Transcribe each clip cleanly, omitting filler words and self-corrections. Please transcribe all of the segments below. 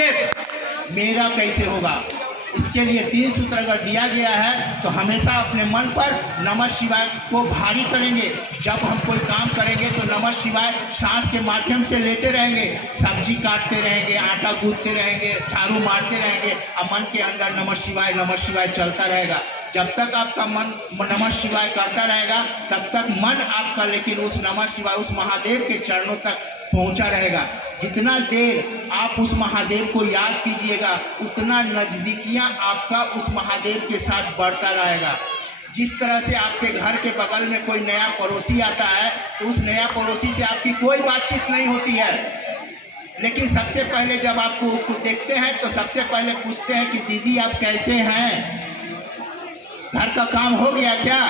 महादेव मेरा कैसे होगा। इसके लिए 3 सूत्र अगर दिया गया है तो हमेशा अपने मन पर नमः शिवाय को भारी करेंगे। जब हम कोई काम करेंगे तो नमः शिवाय सांस के माध्यम से लेते रहेंगे, सब्जी काटते रहेंगे, आटा गूंथते रहेंगे, झाड़ू मारते रहेंगे और मन के अंदर नमः शिवाय चलता रहेगा। जब तक आपका मन नमः शिवाय करता रहेगा तब तक मन आपका लेकिन उस नमः शिवाय उस महादेव के चरणों तक पहुंचा रहेगा। जितना देर आप उस महादेव को याद कीजिएगा उतना नज़दीकियाँ आपका उस महादेव के साथ बढ़ता रहेगा। जिस तरह से आपके घर के बगल में कोई नया पड़ोसी आता है तो उस नया पड़ोसी से आपकी कोई बातचीत नहीं होती है, लेकिन सबसे पहले जब आपको उसको देखते हैं तो सबसे पहले पूछते हैं कि दीदी आप कैसे हैं, घर का काम हो गया क्या।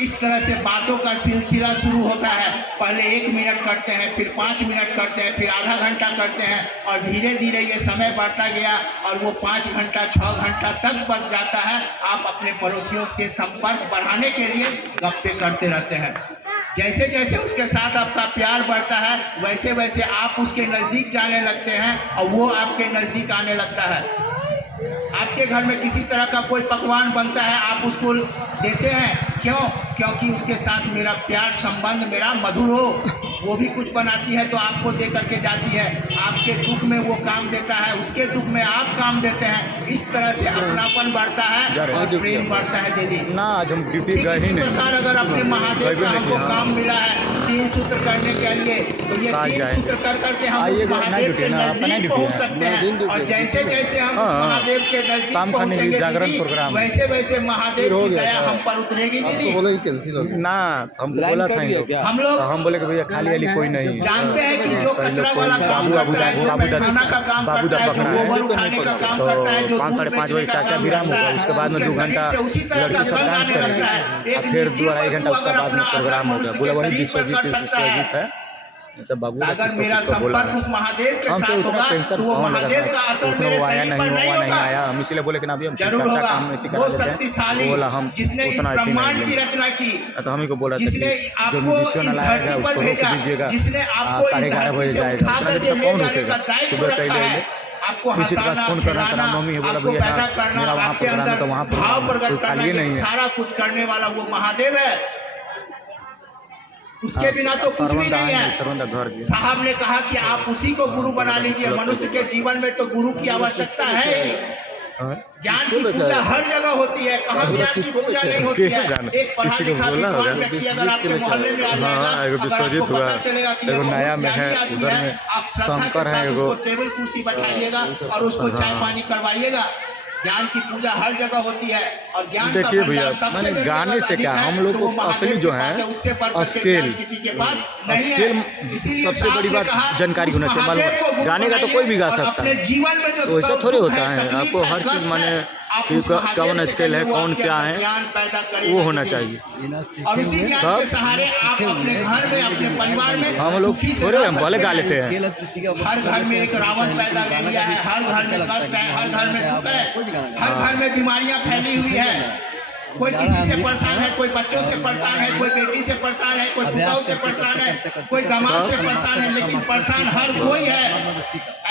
इस तरह से बातों का सिलसिला शुरू होता है। पहले 1 मिनट करते हैं, फिर 5 मिनट करते हैं, फिर आधा घंटा करते हैं और धीरे धीरे ये समय बढ़ता गया और वो 5 घंटा 6 घंटा तक बढ़ जाता है। आप अपने पड़ोसियों के संपर्क बढ़ाने के लिए गप्पे करते रहते हैं। जैसे जैसे उसके साथ आपका प्यार बढ़ता है वैसे वैसे आप उसके नज़दीक जाने लगते हैं और वो आपके नज़दीक आने लगता है। आपके घर में किसी तरह का कोई पकवान बनता है आप उसको देते हैं, क्यों? क्योंकि उसके साथ मेरा प्यार संबंध मेरा मधुर हो। वो भी कुछ बनाती है तो आपको दे करके जाती है। आपके दुख में वो काम देता है, उसके दुख में आप काम देते हैं। इस तरह से अपनापन बढ़ता है और प्रेम बढ़ता है। दीदी ना आज हम ड्यूटी गए ही नहीं। प्रकार अगर अपने महादेव का हमको काम मिला है 3 सूत्र करने के लिए तो ये 3 सूत्र कर करके हम उस महादेव के नजदीक पहुंच सकते हैं। और जैसे जैसे हम उस महादेव के नजदीक पहुंचेंगे दीदी वैसे वैसे महादेव की दया हम पर उतरेगी। दीदी ना हमको बोला था हम बोले कि भैया खाली वाली कोई नहीं। जानते हैं कि जो कचरा वाला काम करता है, जो पैखाना का काम करता है, जो गोबर उठाने का काम करता है, जो 5-5 बजे चाचा विराम होगा, उसके बाद में 2 घंटा उसी तरह का डांस करेंगे, फिर 2-2.5 घंटा उसके बाद में प्रोग्राम होगा। गुलाबरी विश्वजीत है सब बाबू। अगर मेरा संपर्क उस महादेव के साथ होगा तो वो महादेव का असर मेरे शरीर पर नहीं होगा। हम इसलिए बोले कि ना अभी हम जरूर होगा। वो शक्तिशाली जिसने इस ब्रह्मांड की रचना की, तो हम ही को बोला जिसने आपको इस धरती पर भेजा, जिसने आपको इस धरती से उठा करके ले जाने का दायित्व रखा है, आपको हंसाना, खिलाना, आपको पैदा करना, आपके अंदर भाव प्रकट करना, सारा कुछ करने वाला वो महादेव है। उसके बिना तो कुछ भी नहीं है। साहब ने कहा कि आप उसी को गुरु बना लीजिए। मनुष्य के जीवन में तो गुरु की आवश्यकता है। ज्ञान की पूजा हर जगह होती है, कहाँ ज्ञान की पूजा नहीं होती है। एक पढ़ा लिखा विद्वान व्यक्ति अगर आपके मोहल्ले में आ जाएगा, अगर आपको पता चलेगा कि नया में है, उधर में आप श्रद्धा के साथ उसको टेबल कुर्सी बैठाइएगा और उसको चाय पानी करवाइएगा। ज्ञान की पूजा हर जगह होती है और ज्ञान का भंडार सबसे गाने से क्या हम लोग को असली जो है स्केल किसी के पास नहीं है। सबसे बड़ी बात जानकारी होना चाहिए। गाने का तो कोई भी गा सकता है, जीवन में जो वैसा थोड़ी होता है। आपको हर चीज़ माने कौन स्केल है कौन क्या है वो होना चाहिए। और उसी ज्ञान के सहारे आप अपने घर में अपने परिवार में हम लोग थोड़े भले गा लेते हैं। हर घर में एक रावण पैदा ले लिया है, हर घर में कष्ट है, हर घर में दुख है, हर घर में बीमारियां फैली हुई है। कोई किसी से परेशान है, कोई बच्चों से परेशान है, कोई बेटी से परेशान है, कोई पिताओं से परेशान है, कोई दामाद से परेशान है, लेकिन परेशान हर कोई है।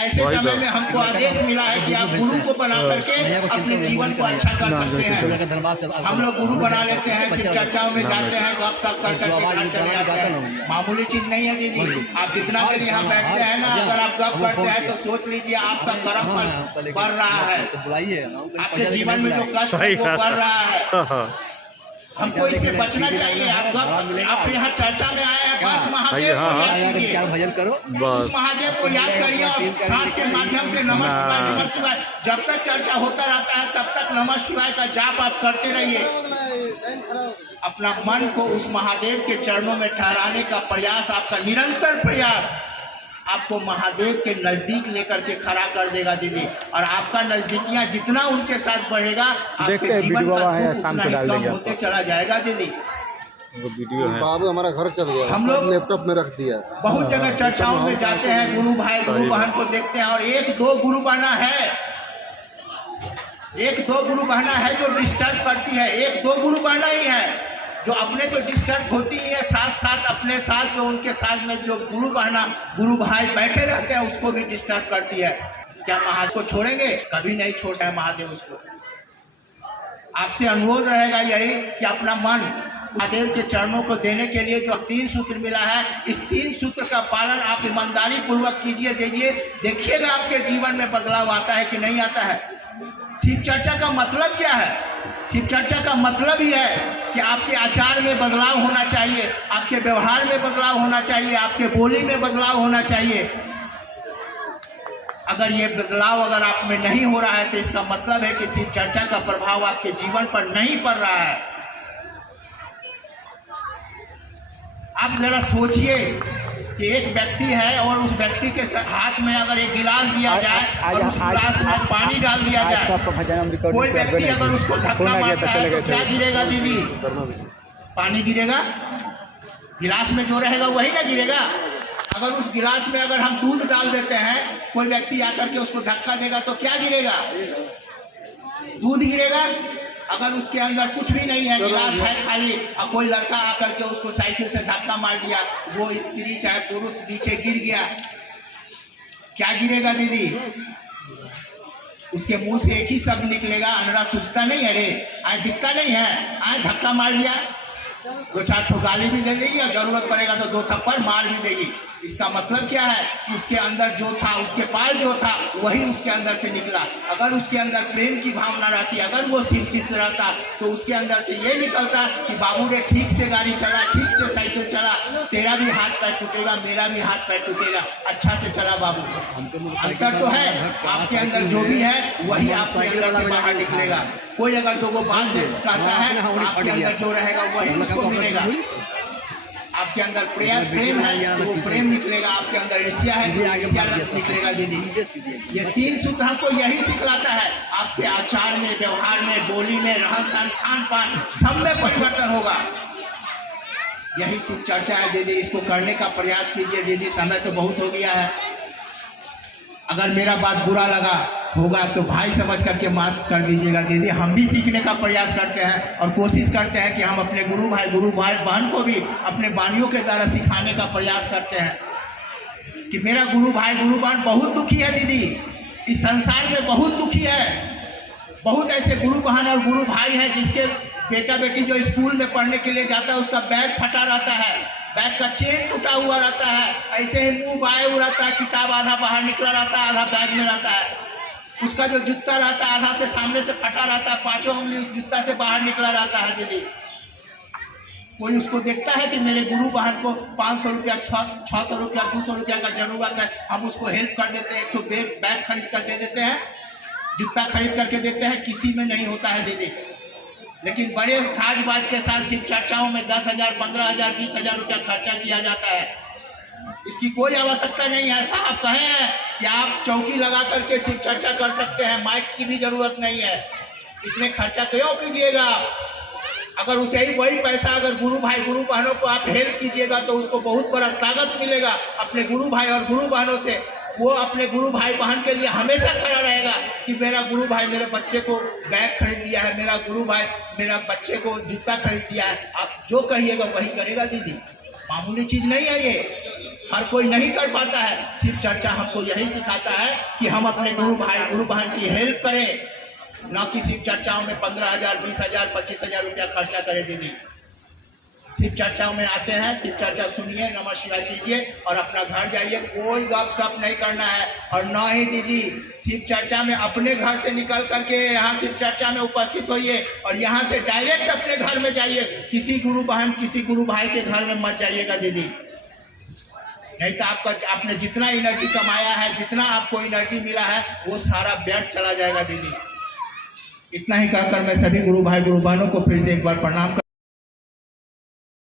ऐसे समय में हमको आदेश मिला है कि आप गुरु को बना करके अपने जीवन को अच्छा कर सकते हैं। हम लोग गुरु बना लेते हैं, शिव चर्चाओं में जाते हैं, गप सप कर करके घर चले जाते हैं। मामूली चीज नहीं है दीदी। आप जितना देर यहाँ बैठते हैं ना, अगर आप गप करते हैं तो सोच लीजिए आपका कर्म फल बढ़ रहा है, आपके जीवन में जो कष्ट है वो बढ़ रहा है। हमको इससे बचना चाहिए। आप यहाँ चर्चा में आए हैं, बस महादेव को याद कीजिए, उस महादेव को याद करिए और सांस के माध्यम से नमः शिवाय नमः शिवाय जब तक चर्चा होता रहता है तब तक नमः शिवाय का जाप आप करते रहिए। अपना मन को उस महादेव के चरणों में ठहराने का प्रयास, आपका निरंतर प्रयास आपको महादेव के नजदीक लेकर के खड़ा कर देगा दीदी। और आपका नजदीकियां जितना उनके साथ बढ़ेगा आपके जीवन का उतना ही कम होते चला जाएगा दीदी। वीडियो है बाबू हमारा घर चल गया, हम लोग लैपटॉप में रख दिया। बहुत जगह चर्चाओं में जाते हैं, गुरु भाई गुरु बहन को देखते हैं और 1-2 गुरु बहना है, 1-2 गुरु बहना है जो डिस्टर्ब करती है। 1-2 गुरु बहना ही है जो अपने तो डिस्टर्ब होती है, साथ साथ अपने साथ जो उनके साथ में जो गुरु बहना गुरु भाई बैठे रहते हैं उसको भी डिस्टर्ब करती है। क्या महादेव को छोड़ेंगे? कभी नहीं छोड़ सकते महादेव उसको। आपसे अनुरोध रहेगा यही कि अपना मन महादेव के चरणों को देने के लिए जो 3 सूत्र मिला है, इस 3 सूत्र का पालन आप ईमानदारी पूर्वक कीजिए, दीजिए, देखिएगा आपके जीवन में बदलाव आता है कि नहीं आता है। शिव चर्चा का मतलब क्या है? शिव चर्चा का मतलब ही है कि आपके आचार में बदलाव होना चाहिए, आपके व्यवहार में बदलाव होना चाहिए, आपके बोली में बदलाव होना चाहिए। अगर ये बदलाव अगर आप में नहीं हो रहा है तो इसका मतलब है कि शिव चर्चा का प्रभाव आपके जीवन पर नहीं पड़ रहा है। आप जरा सोचिए कि एक व्यक्ति है और उस व्यक्ति के हाथ में अगर एक गिलास दिया जाए और उस गिलास में पानी डाल दिया जाए, कोई व्यक्ति अगर उसको धक्का मारता है तो क्या गिरेगा दीदी? पानी गिरेगा। गिलास में जो रहेगा वही ना गिरेगा। अगर उस गिलास में अगर हम दूध डाल देते हैं, कोई व्यक्ति आकर के उसको धक्का देगा तो क्या गिरेगा? दूध गिरेगा। अगर उसके अंदर कुछ भी नहीं है, गिलास है खाली, और कोई लड़का आकर के उसको साइकिल से धक्का मार दिया, वो स्त्री चाहे पुरुष नीचे गिर गया, क्या गिरेगा दीदी? उसके मुंह से एक ही शब्द निकलेगा, अनरा सूझता नहीं है रे, आज दिखता नहीं है, आज धक्का मार दिया। 2-4 ठो गाली भी दे देगी और जरूरत पड़ेगा तो 2 थप्पड़ मार भी देगी। इसका मतलब क्या है कि उसके अंदर जो था, उसके पास जो था वही उसके अंदर से निकला। अगर उसके अंदर प्रेम की भावना रहती, अगर वो शिव शिष्य रहता तो उसके अंदर से ये निकलता कि बाबू रे ठीक से गाड़ी चला, ठीक से साइकिल चला, तेरा भी हाथ पैर टूटेगा, मेरा भी हाथ पैर टूटेगा, अच्छा से चला बाबू। अंतर तो है, आपके अंदर जो भी है वही आपके अंदर से बाहर निकलेगा। कोई अगर 2 बात कहता है, आपके अंदर जो रहेगा वही उसको मिलेगा। आपके अंदर प्रेम है तो वो प्रेम निकलेगा, आपके अंदर ईर्ष्या है तो ईर्ष्या निकलेगा दीदी। ये 3 सूत्र हमको यही सिखलाता है। आपके आचार में, व्यवहार में, बोली में, रहन सहन, खान पान, सब में परिवर्तन होगा। यही शिव चर्चा है दीदी। इसको करने का प्रयास कीजिए दीदी। समय तो बहुत हो गया है। अगर मेरा बात बुरा लगा होगा तो भाई समझ करके माफ कर दीजिएगा दीदी। हम भी सीखने का प्रयास करते हैं और कोशिश करते हैं कि हम अपने गुरु भाई बहन को भी अपने वाणियों के द्वारा सिखाने का प्रयास करते हैं कि मेरा गुरु भाई बहन बहुत दुखी है दीदी, इस संसार में बहुत दुखी है। बहुत ऐसे गुरु बहन और गुरु भाई हैं जिसके बेटा बेटी जो स्कूल में पढ़ने के लिए जाता है उसका बैग फटा रहता है, बैग का चेन टूटा हुआ रहता है, ऐसे ही मुंह बाए हुआ रहता है, किताब आधा बाहर निकला रहता है, आधा बैग में रहता है। उसका जो जूता रहता है आधा से सामने से फटा रहता है, 5 उंगली उस जूता से बाहर निकला रहता है दीदी। कोई उसको देखता है कि मेरे गुरु बहन को 500 रुपया, 600 रुपया, 200 रुपया का जरूरत है, हम उसको हेल्प कर देते हैं, एक तो बैग खरीद कर दे देते हैं, जूता खरीद करके देते हैं। किसी में नहीं होता है दीदी। लेकिन बड़े साजबाज के साथ शिव चर्चाओं में 10,000, 15,000, 20,000 रुपया खर्चा किया जाता है। इसकी कोई आवश्यकता नहीं है। साहब कहे हैं कि आप चौकी लगा करके शिव चर्चा कर सकते हैं, माइक की भी जरूरत नहीं है। इतने खर्चा क्यों कीजिएगा? अगर उसे ही वही पैसा अगर गुरु भाई गुरु बहनों को आप हेल्प कीजिएगा तो उसको बहुत बड़ा ताकत मिलेगा अपने गुरु भाई और गुरु बहनों से। वो अपने गुरु भाई बहन के लिए हमेशा खड़ा रहेगा कि मेरा गुरु भाई मेरे बच्चे को बैग खरीद दिया है, मेरा गुरु भाई मेरा बच्चे को जूता खरीद दिया है। आप जो कहिएगा वही करेगा दीदी। मामूली चीज़ नहीं है ये, हर कोई नहीं कर पाता है। शिव चर्चा हमको यही सिखाता है कि हम अपने गुरु भाई गुरु बहन की हेल्प करें, न कि शिव चर्चाओं में 15,000, 20,000, 25,000 रुपया खर्चा करें दीदी। शिव चर्चाओं में आते हैं, शिव चर्चा सुनिए, नमः शिवाय कीजिए और अपना घर जाइए। कोई गपशप नहीं करना है। और न ही दीदी शिव चर्चा में अपने घर से निकल करके यहाँ शिव चर्चा में उपस्थित होइए और यहाँ से डायरेक्ट अपने घर में जाइए। किसी गुरु बहन, किसी गुरु भाई के घर में मत जाइएगा दीदी, नहीं तो आपने जितना एनर्जी कमाया है, जितना आपको एनर्जी मिला है, वो सारा व्यर्थ चला जाएगा दीदी। इतना ही कहकर मैं सभी गुरु भाई गुरु बहनों को फिर से एक बार प्रणाम